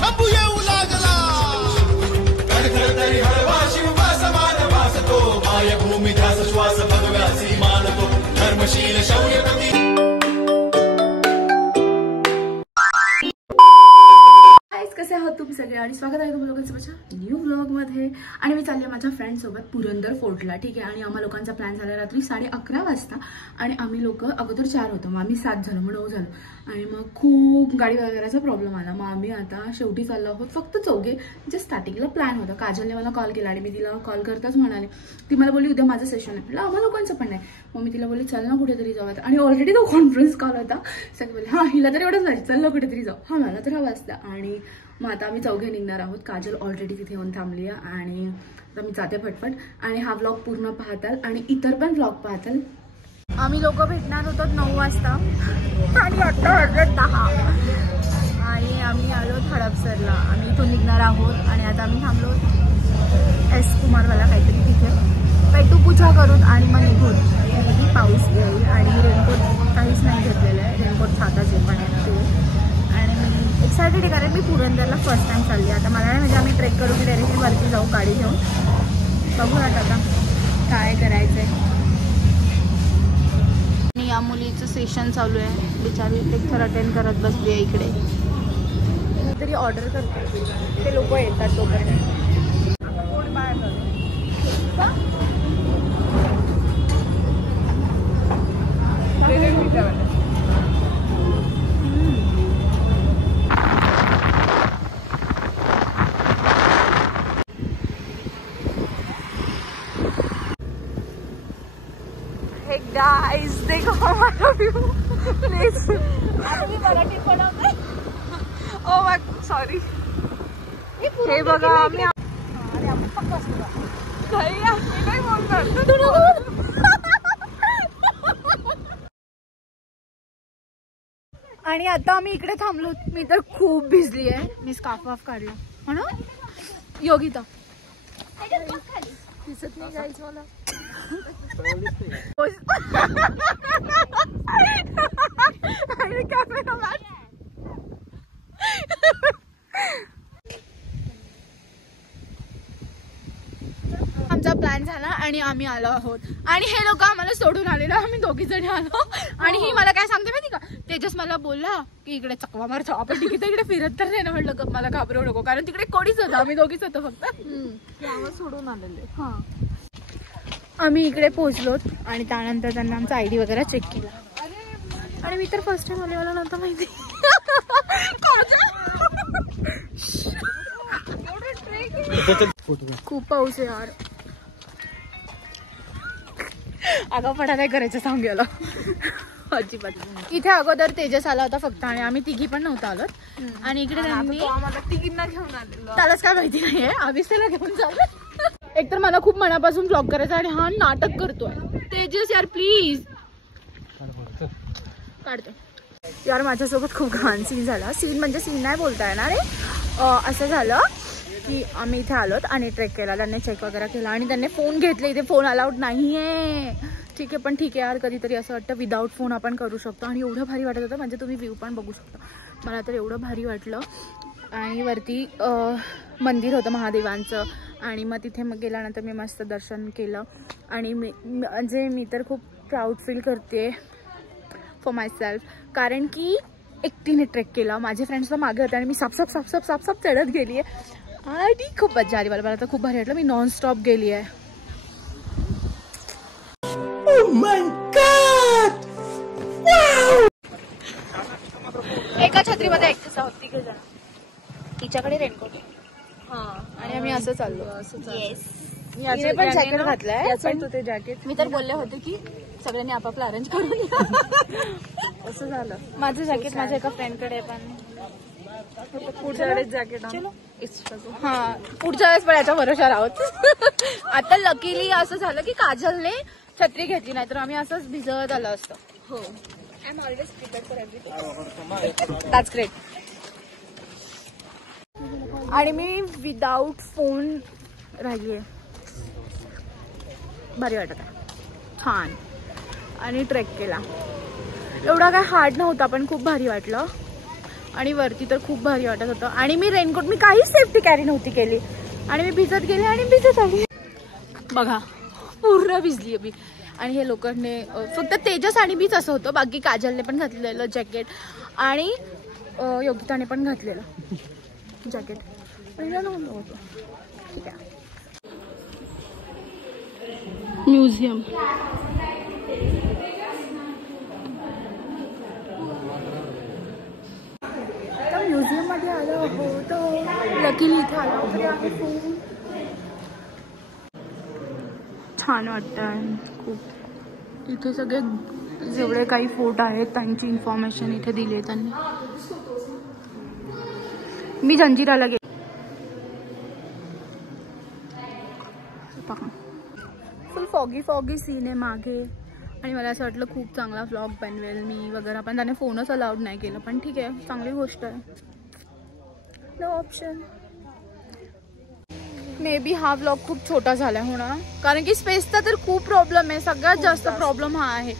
शंभू येऊ लागला. मायभूमी ध्यास श्वास भगव्यासी मानतो धर्मशील शौर्यपती. कसे आहात तुम्ही सगळे आणि स्वागत आहे तुम्ही लोकांचं माझ्या न्यू व्लॉगमध्ये. आणि मी चालले माझ्या फ्रेंडसोबत पुरंदर फोर्टला. ठीक आहे. आणि आम्हा लोकांचा प्लॅन झाला रात्री 11:30 वाजता. आणि आम्ही लोक अगोदर 4 होतो, मग आम्ही 7 झालो, मग 9 झालो. आणि मग खूप गाडी वगैरेचा प्रॉब्लेम आला. मग आम्ही आता शेवटी चाललो आहोत फक्त चौघे. जे स्टार्टिंगला प्लॅन होता. काजलने मला कॉल केला आणि मी तिला कॉल करताच म्हणाले, ती मला बोलली उद्या माझं सेशन आहे. म्हटलं आम्हा लोकांचं पण नाही. मग मी तिला बोलली चल ना कुठेतरी जाऊ. आणि ऑलरेडी तो कॉन्फरन्स कॉल होता. सगळे बोलले हां हिला तर एवढंच जायचं, चल ना कुठेतरी जाऊ. हां मला तर हवं असतं. आणि मग आता आम्ही चौघे निघणार आहोत. काजल ऑलरेडी तिथे येऊन थांबली आहे. आणि आता मी जाते फटफट. आणि हा व्लॉग पूर्ण पाहताल आणि इतर पण व्लॉग पाहताल. आम्ही लोक भेटणार होतो 9 वाजता आणि आता 10 आणि आम्ही आलो हडपसरला. आम्ही इथून निघणार आहोत आणि आता आम्ही थांबलो एस कुमारवाला काहीतरी तिथे. पेटू पूजा करून आणि मग निघून. पाऊस येईल आणि रेनकोट काहीच नाही घेतलेलं आहे. रेनकोट छाता जे पण आहे ते. आणि मी एक्सायटेड आहे कारण मी पुरंदरला फर्स्ट टाइम चालली. आता मला नाही म्हणजे आम्ही ट्रेक करू की डायरेक्टली वरती जाऊ गाडी घेऊन. बघूयात आता काय करायचं आहे. आणि या मुलीचं सेशन चालू आहे. बिचारी लेक्चर अटेंड करत बसली आहे इकडे. तरी ऑर्डर करते ते लोक येतात तोपर्यंत. गाइस देखो हमारा व्यू प्लीज. मी मराठी बनवते. Oh my sorry. हे बघा आम्ही अरे आपण पक्का असतो नाही आम्ही नाही बोलणार. आणि आता आम्ही इकडे थांबलो. मी तर खूप भिजली आहे. मी स्कार्फ वाफ काढला म्हणून. योगिता दिसत नाही गाईज मला. आमचा प्लॅन झाला आणि आम्ही आलो आहोत. आणि हे लोक आम्हाला सोडून आलेलो. आम्ही 2 जणी आलो. आणि ही मला काय सांगते माहिती का, तेजस मला बोलला की इकडे चकवा मारतो आपण तिकडे इकडे फिरत तर नाही ना. म्हटलं मला घाबरवू नको कारण तिकडे कोणीच होतं. आम्ही 2घीच होतो फक्त. आम्हाला सोडून आलेले. हां आम्ही इकडे पोहोचलो आणि त्यानंतर त्यांना आमचा ID वगैरे चेक केला. आणि मी तर फर्स्ट टाइम आले, मला नव्हतं माहिती. खूप पाऊस आहे यार. आगाऊपणा नाही करायचं सांग गेला अजिबात. इथे अगोदर तेजस आला होता फक्त आणि आम्ही तिघी पण नव्हतं आलो. आणि इकडे तिघींना घेऊन आलेलो. त्यालाच काय माहिती नाहीये. आम्हीच त्याला घेऊन चाललो. एकतर मला खूप मनापासून व्लॉग करायचा आणि हा नाटक करतोय. तेजस यार प्लीज काढतो यार. माझ्यासोबत खूप घाण सीन झाला. सीन म्हणजे सीन नाही बोलता येणार आहे. असं झालं की आम्ही इथे आलोत आणि ट्रेक केला. त्यांनी चेक वगैरे केला आणि त्यांनी फोन घेतले. इथे फोन अलाउड नाही आहे. ठीक आहे पण ठीक आहे यार, कधीतरी असं वाटतं विदाऊट फोन आपण करू शकतो. आणि एवढं भारी वाटत होतं म्हणजे तुम्ही व्ह्यू पण बघू शकता. मला तर एवढं भारी वाटलं. आणि वरती मंदिर होतं महादेवांचं. आणि मग तिथे मग गेल्यानंतर मी मस्त दर्शन केलं. आणि मी तर खूप प्राऊड फील करते फॉर माय सेल्फ. कारण की एकटीने ट्रेक केला. माझे फ्रेंड्स तर मागे होते आणि मी साप चढत गेली आहे. आणि खूप मजा आली मला तर खूप भारी वाटलं. मी नॉनस्टॉप गेली आहे. Oh my God! Wow! एका छत्रीमध्ये एकटेच आहोत 3 जण. तिच्याकडे रेनकोट आहे. आणि आम्ही असं चाललो. याने पण जॅकेट घातलंय. ते जॅकेट मी तर बोलले होते की सगळ्यांनी आपापला अरेंज करून या. असं झालं. माझं जॅकेट माझ्या एका फ्रेंडकडे पण. पुढच्या वेळेस जॅकेट हा पुढच्या वेळेस पण याच्या भरोशावर आहोत. आता लकीली असं झालं की काजलने छत्री घेतली नाही तर आम्ही असंच भिजत आलं असतं. हो I am always prepared for everything. That's great. आणि मी विदाउट फोन राहिली आहे. भारी वाटत आहे. छान. आणि ट्रेक केला. एवढा काय हार्ड नव्हता पण खूप भारी वाटलं. आणि वरती तर खूप भारी वाटत होतं. आणि मी रेनकोट, मी काहीच सेफ्टी कॅरी नव्हती केली आणि मी भिजत गेले आणि भिजत आली. बघा पूर्ण भिजली मी. आणि हे लोकांनी फक्त तेजस आणि बीच असं होतं, बाकी काजलने पण घातलेलं जॅकेट आणि योगिताने पण घातलेलं जॅकेट. ठीक आहे. म्युझियम तर म्युझियम मध्ये आलो आहोत. लकीली इथे आलो तरी आहे. खूप छान वाटतं खूप. इथे सगळे जेवढे काही फोटो आहेत त्यांची इन्फॉर्मेशन इथे दिली आहे त्यांनी. मी जंजिराला गेले. फुल फॉगी सीन आहे मागे आणि मला असं वाटलं खूप चांगला व्लॉग बनवेल मी वगैरे, पण त्याने फोनच अलाउड नाही केलं. पण ठीक आहे, चांगली गोष्ट आहे. No option. मे बी हा व्लॉग खूप छोटा झाला हो ना, कारण की स्पेसचा तर खूप प्रॉब्लेम आहे. सगळ्यात जास्त प्रॉब्लेम हा आहे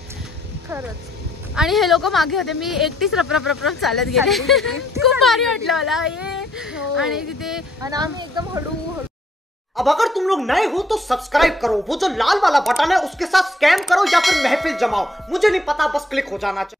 खरंच. आणि हे लोक मागे होते, मी एकटीच रपरप चालत गेले. खूप भारी वाटलं मला ये. आणि तिथे आम्ही एकदम हळू. अब अगर तुम लोग नए हो तो सब्सक्राइब करो, वो जो लाल वाला बटन है उसके साथ स्कैम करो या फिर महफिल जमाओ, मुझे नहीं पता, बस क्लिक हो जाना चाहिए.